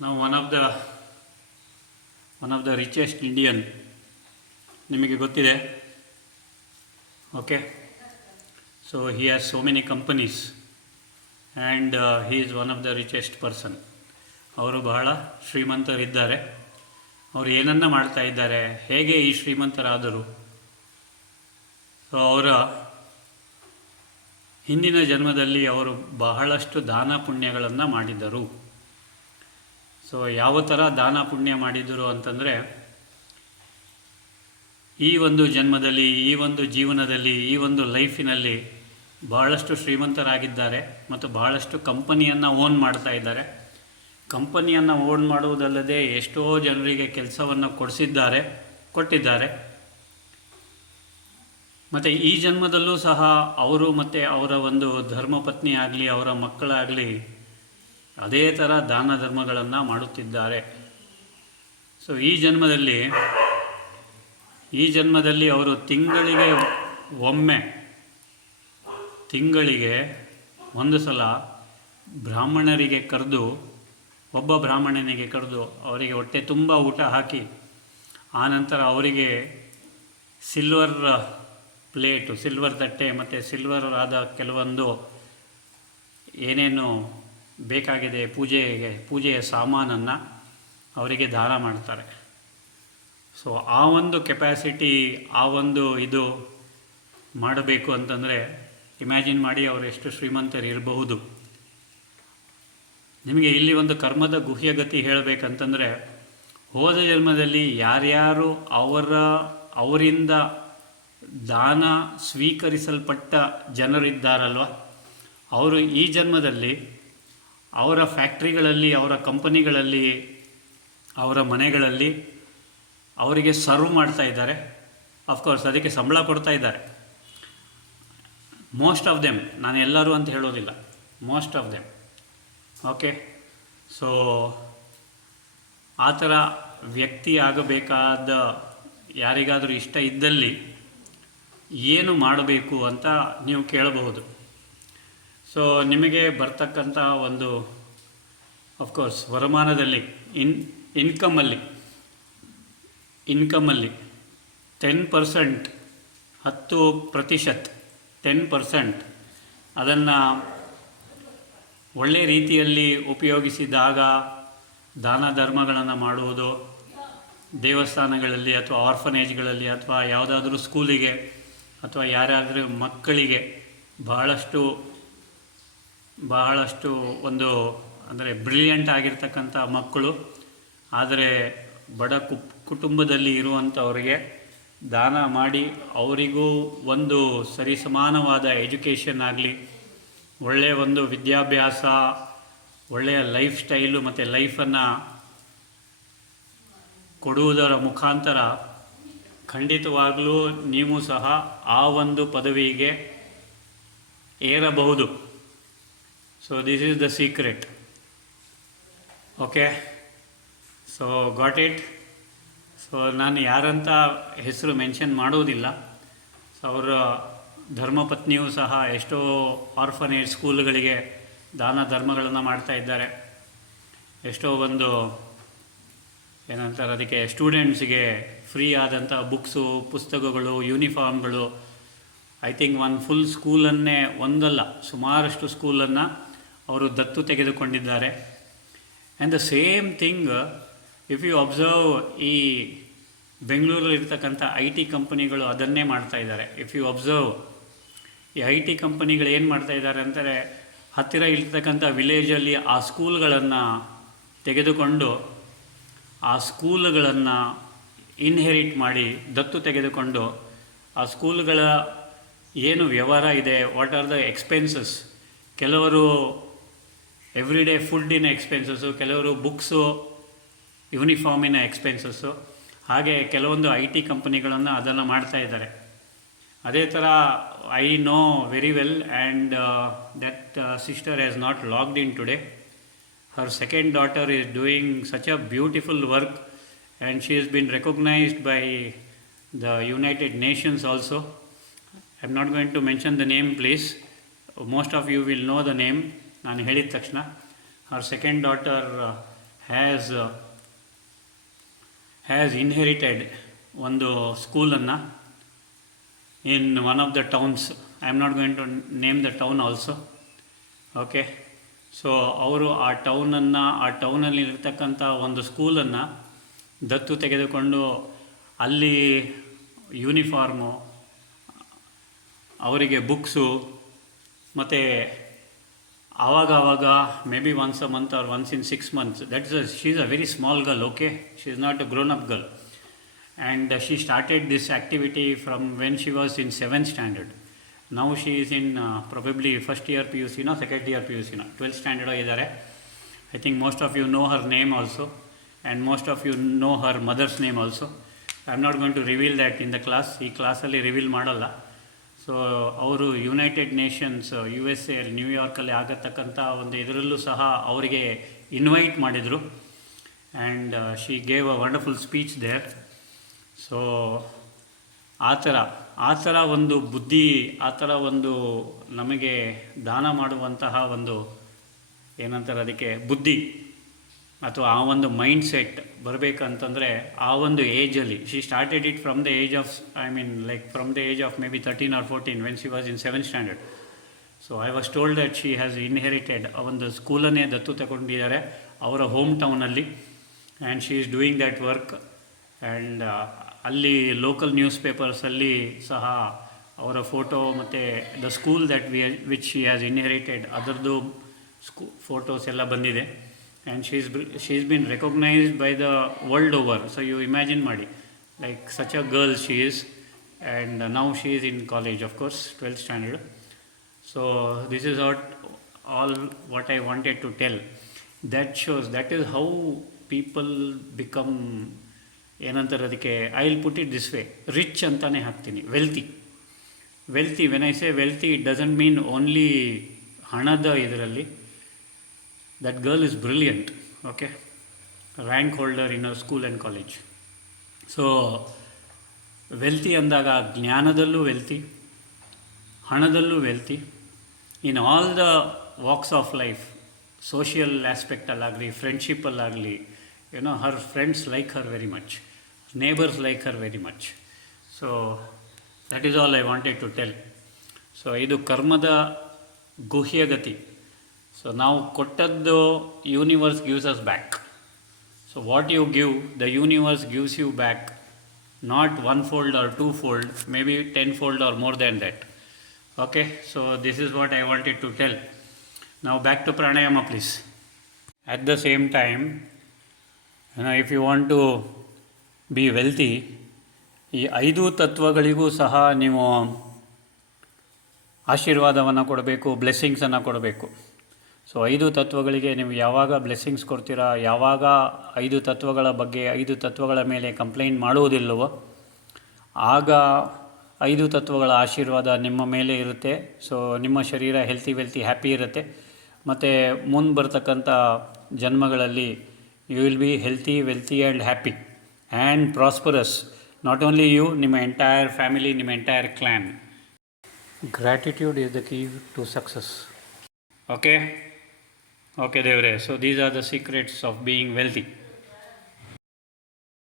Now one of the richest Indian ನಿಮಗೆ ಗೊತ್ತಿದೆ. Okay, so he has so many companies and he is one of the richest person. ಅವರು ಬಹಳ ಶ್ರೀಮಂತರಿದ್ದಾರೆ. ಅವರು ಏನನ್ನ ಮಾಡ್ತಾ ಇದ್ದಾರೆ, ಹೇಗೆ ಈ ಶ್ರೀಮಂತರಾದರು? ಸೊ ಅವರ ಹಿಂದಿನ ಜನ್ಮದಲ್ಲಿ ಅವರು ಬಹಳಷ್ಟು ದಾನ ಪುಣ್ಯಗಳನ್ನು ಮಾಡಿದ್ದರು. ಸೊ ಯಾವ ಥರ ದಾನ ಪುಣ್ಯ ಮಾಡಿದರು ಅಂತಂದರೆ, ಈ ಒಂದು ಜನ್ಮದಲ್ಲಿ, ಈ ಒಂದು ಜೀವನದಲ್ಲಿ, ಈ ಒಂದು ಲೈಫಿನಲ್ಲಿ ಬಹಳಷ್ಟು ಶ್ರೀಮಂತರಾಗಿದ್ದಾರೆ ಮತ್ತು ಬಹಳಷ್ಟು ಕಂಪನಿಯನ್ನು ಓನ್ ಮಾಡ್ತಾ ಇದ್ದಾರೆ. ಕಂಪನಿಯನ್ನು ಓನ್ ಮಾಡುವುದಲ್ಲದೆ ಎಷ್ಟೋ ಜನರಿಗೆ ಕೆಲಸವನ್ನು ಕೊಟ್ಟಿದ್ದಾರೆ. ಮತ್ತು ಈ ಜನ್ಮದಲ್ಲೂ ಸಹ ಅವರು ಮತ್ತು ಅವರ ಒಂದು ಧರ್ಮಪತ್ನಿ ಆಗಲಿ, ಅವರ ಮಕ್ಕಳಾಗಲಿ ಅದೇ ಥರ ದಾನ ಧರ್ಮಗಳನ್ನು ಮಾಡುತ್ತಿದ್ದಾರೆ. ಸೊ ಈ ಜನ್ಮದಲ್ಲಿ ಅವರು ತಿಂಗಳಿಗೆ ಒಂದು ಸಲ ಒಬ್ಬ ಬ್ರಾಹ್ಮಣನಿಗೆ ಕರೆದು ಅವರಿಗೆ ಹೊಟ್ಟೆ ತುಂಬ ಊಟ ಹಾಕಿ, ಆನಂತರ ಅವರಿಗೆ ಸಿಲ್ವರ್ ತಟ್ಟೆ ಮತ್ತು ಸಿಲ್ವರ್ ಆದ ಕೆಲವೊಂದು ಏನೇನು ಬೇಕಾಗಿದೆ ಪೂಜೆಯ ಸಾಮಾನನ್ನು ಅವರಿಗೆ ದಾನ ಮಾಡ್ತಾರೆ. ಸೊ ಆ ಒಂದು ಕೆಪ್ಯಾಸಿಟಿ, ಆ ಒಂದು ಇದು ಮಾಡಬೇಕು ಅಂತಂದರೆ ಇಮ್ಯಾಜಿನ್ ಮಾಡಿ ಅವರು ಎಷ್ಟು ಶ್ರೀಮಂತರಿರಬಹುದು. ನಿಮಗೆ ಇಲ್ಲಿ ಒಂದು ಕರ್ಮದ ಗುಹ್ಯಗತಿ ಹೇಳಬೇಕಂತಂದರೆ, ಹೋದ ಜನ್ಮದಲ್ಲಿ ಯಾರ್ಯಾರು ಅವರಿಂದ ದಾನ ಸ್ವೀಕರಿಸಲ್ಪಟ್ಟ ಜನರಿದ್ದಾರಲ್ವ, ಅವರು ಈ ಜನ್ಮದಲ್ಲಿ ಅವರ ಫ್ಯಾಕ್ಟ್ರಿಗಳಲ್ಲಿ, ಅವರ ಕಂಪನಿಗಳಲ್ಲಿ, ಅವರ ಮನೆಗಳಲ್ಲಿ ಅವರಿಗೆ ಸರ್ವ್ ಮಾಡ್ತಾ ಇದ್ದಾರೆ. ಅಫ್ಕೋರ್ಸ್ ಅದಕ್ಕೆ ಸಂಬಳ ಕೊಡ್ತಾ ಇದ್ದಾರೆ. ಮೋಸ್ಟ್ ಆಫ್ ದೆಮ್, ನಾನು ಎಲ್ಲರೂ ಅಂತ ಹೇಳೋದಿಲ್ಲ, most of them. Okay, so ಆ ಥರ ವ್ಯಕ್ತಿ ಆಗಬೇಕಾದ ಯಾರಿಗಾದರೂ ಇಷ್ಟ ಇದ್ದಲ್ಲಿ ಏನು ಮಾಡಬೇಕು ಅಂತ ನೀವು ಕೇಳಬಹುದು. ಸೊ ನಿಮಗೆ ಬರ್ತಕ್ಕಂಥ ಒಂದು ಅಫ್ಕೋರ್ಸ್ ವರಮಾನದಲ್ಲಿ ಇನ್ಕಮಲ್ಲಿ 10%, 10% ಅದನ್ನು ಒಳ್ಳೆಯ ರೀತಿಯಲ್ಲಿ ಉಪಯೋಗಿಸಿದಾಗ ದಾನ ಧರ್ಮಗಳನ್ನು ಮಾಡುವುದು, ದೇವಸ್ಥಾನಗಳಲ್ಲಿ ಅಥವಾ ಆರ್ಫನೇಜ್ಗಳಲ್ಲಿ ಅಥವಾ ಯಾವುದಾದ್ರೂ ಸ್ಕೂಲಿಗೆ ಅಥವಾ ಯಾರಾದರೂ ಮಕ್ಕಳಿಗೆ ಬಹಳಷ್ಟು ಒಂದು ಅಂದರೆ ಬ್ರಿಲಿಯಂಟ್ ಆಗಿರ್ತಕ್ಕಂಥ ಮಕ್ಕಳು ಆದರೆ ಬಡ ಕುಟುಂಬದಲ್ಲಿ ಇರುವಂಥವರಿಗೆ ದಾನ ಮಾಡಿ ಅವರಿಗೂ ಒಂದು ಸರಿಸಮಾನವಾದ ಎಜುಕೇಷನ್ ಆಗಲಿ, ಒಳ್ಳೆಯ ಒಂದು ವಿದ್ಯಾಭ್ಯಾಸ, ಒಳ್ಳೆಯ ಲೈಫ್ ಸ್ಟೈಲು ಮತ್ತು ಲೈಫನ್ನು ಕೊಡುವುದರ ಮುಖಾಂತರ ಖಂಡಿತವಾಗಲೂ ನೀವು ಸಹ ಆ ಒಂದು ಪದವಿಗೆ ಏರಬಹುದು. So this is the secret. Okay, so got it. So ನಾನು ಯಾರಂತ ಹೆಸರು ಮೆನ್ಷನ್ ಮಾಡುವುದಿಲ್ಲ. ಸೊ ಅವರ ಧರ್ಮಪತ್ನಿಯೂ ಸಹ ಎಷ್ಟೋ ಆರ್ಫನೇಜ್ ಸ್ಕೂಲ್ಗಳಿಗೆ ದಾನ ಧರ್ಮಗಳನ್ನು ಮಾಡ್ತಾ ಇದ್ದಾರೆ. ಎಷ್ಟೋ ಒಂದು ಏನಂತಾರೆ ಅದಕ್ಕೆ, ಸ್ಟೂಡೆಂಟ್ಸ್ಗೆ ಫ್ರೀ ಆದಂಥ ಬುಕ್ಸು, ಪುಸ್ತಕಗಳು, ಯೂನಿಫಾರ್ಮ್ಗಳು, ಐ ಥಿಂಕ್ ಒಂದು ಫುಲ್ ಸ್ಕೂಲನ್ನೇ, ಒಂದಲ್ಲ ಸುಮಾರಷ್ಟು ಸ್ಕೂಲನ್ನು ಅವರು ದತ್ತು ತೆಗೆದುಕೊಂಡಿದ್ದಾರೆ. And the same thing if you observe, ಈ ಬೆಂಗಳೂರಲ್ಲಿರ್ತಕ್ಕಂಥ IT ಕಂಪನಿಗಳು ಅದನ್ನೇ ಮಾಡ್ತಾ ಇದ್ದಾರೆ. ಇಫ್ ಯು ಅಬ್ಸರ್ವ್, ಈ IT ಕಂಪನಿಗಳು ಏನು ಮಾಡ್ತಾ ಇದ್ದಾರೆ ಅಂದರೆ, ಹತ್ತಿರ ಇರ್ತಕ್ಕಂಥ ವಿಲೇಜಲ್ಲಿ ಆ ಸ್ಕೂಲ್ಗಳನ್ನು ತೆಗೆದುಕೊಂಡು, ಆ ಸ್ಕೂಲ್ಗಳನ್ನು ಇನ್ಹೆರಿಟ್ ಮಾಡಿ, ದತ್ತು ತೆಗೆದುಕೊಂಡು, ಆ ಸ್ಕೂಲ್ಗಳ ಏನು ವ್ಯವಹಾರ ಇದೆ, ವಾಟ್ ಆರ್ ದ ಎಕ್ಸ್ಪೆನ್ಸಸ್, ಕೆಲವರು ಎವ್ರಿಡೇ ಫುಡ್ಡಿನ ಎಕ್ಸ್ಪೆನ್ಸಸ್ಸು, ಕೆಲವರು ಬುಕ್ಸು, ಯೂನಿಫಾರ್ಮಿನ ಎಕ್ಸ್ಪೆನ್ಸಸ್ಸು, ಹಾಗೆ ಕೆಲವೊಂದು IT ಕಂಪನಿಗಳನ್ನು ಅದನ್ನು ಮಾಡ್ತಾ ಇದ್ದಾರೆ. ಅದೇ ಥರ I know very well and that sister has not logged in today. Her second daughter is doing such a beautiful work and she is been recognised by the United Nations also. I am not going to mention the name please, most of you will know the name ನಾನು ಹೇಳಿದ ತಕ್ಷಣ. Her second daughter has has inherited ಒಂದು ಸ್ಕೂಲನ್ನು in one of the towns. I am not going to name the town also. Okay, so ಅವರು ಆ ಟೌನಲ್ಲಿರ್ತಕ್ಕಂಥ ಒಂದು ಸ್ಕೂಲನ್ನು ದತ್ತು ತೆಗೆದುಕೊಂಡು ಅಲ್ಲಿ ಯೂನಿಫಾರ್ಮು, ಅವರಿಗೆ ಬುಕ್ಸು, ಮತ್ತು ಆವಾಗ may be once a month or once in 6 months. She is a very small girl, okay, she is not a grown up girl. And she started this activity from when she was in 7th standard. Now she is in probably first year PUC, no, second year PUC, no, 12th standard idare. I think most of you know her name also, and most of you know her mother's name also. I am not going to reveal that in the class. Ee class alli reveal ಮಾಡಲ್ಲ. So ಅವರು united nations USA ನ್ಯೂಯಾರ್ಕಲ್ಲಿ ಆಗತಕ್ಕಂಥ ಒಂದು ಇದರಲ್ಲೂ ಸಹ ಅವರಿಗೆ invite ಮಾಡಿದರು. And she gave a wonderful speech there. So ಆ ಥರ ಒಂದು ಬುದ್ಧಿ, ಆ ಥರ ಒಂದು ನಮಗೆ ದಾನ ಮಾಡುವಂತಹ ಒಂದು ಏನಂತಾರೆ ಅದಕ್ಕೆ ಬುದ್ಧಿ ಅಥವಾ ಆ ಒಂದು ಮೈಂಡ್ ಸೆಟ್ ಬರಬೇಕಂತಂದರೆ ಆ ಒಂದು ಏಜಲ್ಲಿ she started it from the age of from the age of maybe 13 or 14 when she was in 7th standard. So I was told that she has inherited ಆ ಒಂದು ಸ್ಕೂಲನ್ನೇ ದತ್ತು ತಗೊಂಡಿದ್ದಾರೆ ಅವರ ಹೋಮ್ ಟೌನಲ್ಲಿ. And she is doing that work. And ಅಲ್ಲಿ local news ಪೇಪರ್ಸಲ್ಲಿ ಸಹ ಅವರ ಫೋಟೋ ಮತ್ತು the school which she has inherited ಅದರದ್ದು ಫೋಟೋಸ್ ಎಲ್ಲ ಬಂದಿದೆ. And she is been recognised by the world over. So you imagine ಮಾಡಿ, like such a girl she is. And now she is in college, of course 12th standard. So this is all what I wanted to tell. That is how people become, ಏನಂತಾರೆ ಅದಕ್ಕೆ, I will put it this way, rich ಅಂತಲೇ ಹಾಕ್ತೀನಿ. Wealthy when I say wealthy, it doesn't mean only ಹಣದ ಇದರಲ್ಲಿ. That girl is brilliant, okay, rank holder in a school and college. So wealthy ಅಂದಾಗ ಜ್ಞಾನದಲ್ಲೂ wealthy, ಹಣದಲ್ಲೂ wealthy, in all the walks of life, social ಆಸ್ಪೆಕ್ಟಲ್ಲಾಗಲಿ, ಫ್ರೆಂಡ್ಶಿಪ್ಪಲ್ಲಾಗಲಿ, her friends like her very much, neighbors like her very much. So that is all I wanted to tell. So ಇದು ಕರ್ಮದ ಗುಹ್ಯಗತಿ. So ನಾವು ಕೊಟ್ಟದ್ದು universe gives us back. So what you give, the universe gives you back, not 1-fold or 2-fold, maybe 10-fold or more than that. Okay, so this is what I wanted to tell. Now back to pranayama, please. At the same time, if you want to be wealthy, ಈ 5 ತತ್ವಗಳಿಗೂ ಸಹ ನೀವು ಆಶೀರ್ವಾದವನ್ನು ಕೊಡಬೇಕು, ಬ್ಲೆಸ್ಸಿಂಗ್ಸನ್ನು ಕೊಡಬೇಕು. So 5 ತತ್ವಗಳಿಗೆ ನೀವು ಯಾವಾಗ blessings ಕೊಡ್ತೀರಾ, ಯಾವಾಗ 5 ತತ್ವಗಳ ಬಗ್ಗೆ 5 ತತ್ವಗಳ ಮೇಲೆ ಕಂಪ್ಲೇಂಟ್ ಮಾಡುವುದಿಲ್ಲವೋ ಆಗ 5 ತತ್ವಗಳ ಆಶೀರ್ವಾದ ನಿಮ್ಮ ಮೇಲೆ ಇರುತ್ತೆ. ಸೊ ನಿಮ್ಮ ಶರೀರ ಹೆಲ್ತಿ, ವೆಲ್ತಿ, ಹ್ಯಾಪಿ ಇರುತ್ತೆ. ಮತ್ತು ಮುಂದೆ ಬರ್ತಕ್ಕಂಥ ಜನ್ಮಗಳಲ್ಲಿ you will be healthy, wealthy and happy and prosperous. Not only you, ನಿಮ್ಮ ಎಂಟೈರ್ ಫ್ಯಾಮಿಲಿ, ನಿಮ್ಮ entire clan. Gratitude is the key to success. Okay ದೇವರೇ, so these are the secrets of being wealthy.